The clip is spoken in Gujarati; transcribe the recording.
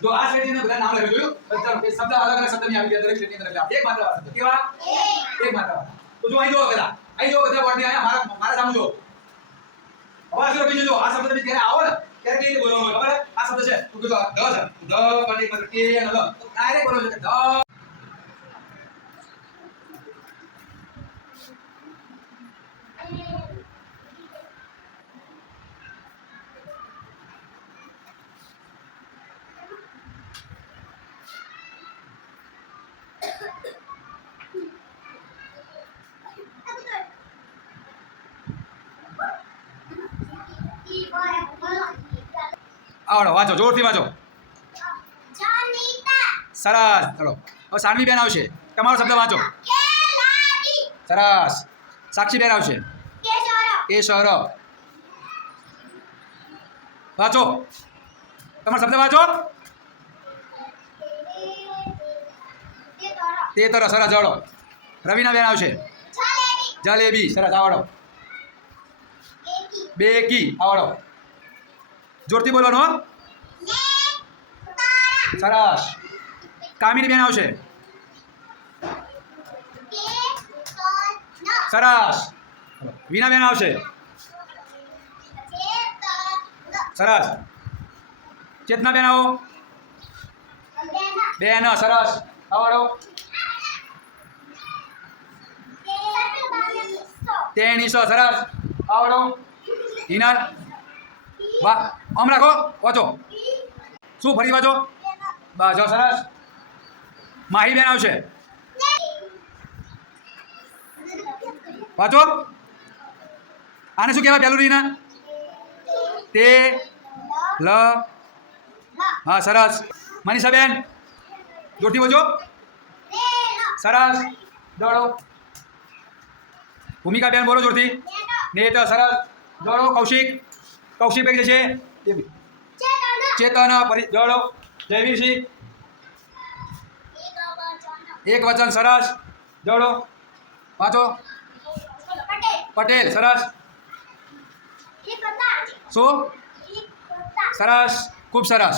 જો આ શ્રેણી ને બધા નામ લખી જોયું બધા શબ્દ અલગ અલગ શબ્દ ની આવી ગયા દરેક શ્રેણી અંદર એટલે એક માત્ર શબ્દ કેવા એક માત્ર તો જો અહીં જો બધા વર્ડ ની આયા મારા સામે જો અવાજ લખી જો આ શબ્દ ની ક્યારે આવો ને ત્યારે કઈ રીતે બોલવાનું ખબર આ શબ્દ છે તું કીધું દ છે દ કને મતલબ કે અને દ તો ડાયરેક્ટ બોલો છે દ આવડો વાંચો જોરથી વાંચો સરસ ચલો હવે સાનવી બેન આવશે તમારો શબ્દ વાંચો સરસ સાક્ષી બેન આવશે કેસર વાંચો તમારો શબ્દ વાંચો તેતર સરસ આવડો રવિના બેન આવશે જલેબી સરસ આવડો બેકી આવડો જોરથી બોલવાનો સરસ કામિની બેન આવશે સરસ વીના બેન આવશે સરસ ચેતના બેન આવો બેન સરસ આવડો તેણીસો સરસ આવડો હિના વાહ આમ રાખો વાંચો શું ફરી વાંચો બસ જો સરસ માહી બેન આવશે વાંચો આને શું કહેવાય પહેલું રીના તે લ હા સરસ મનીષા બેન જોરથી બોલજો સરસ દોડો ભૂમિકા બેન બોલો જોરથી નેત સરસ દોડો કૌશિક બેન છે ચેતન દોડો જયવીરસિંહ એક વચન સરસ દોડો વાંચો પટેલ સરસ શું સરસ ખૂબ સરસ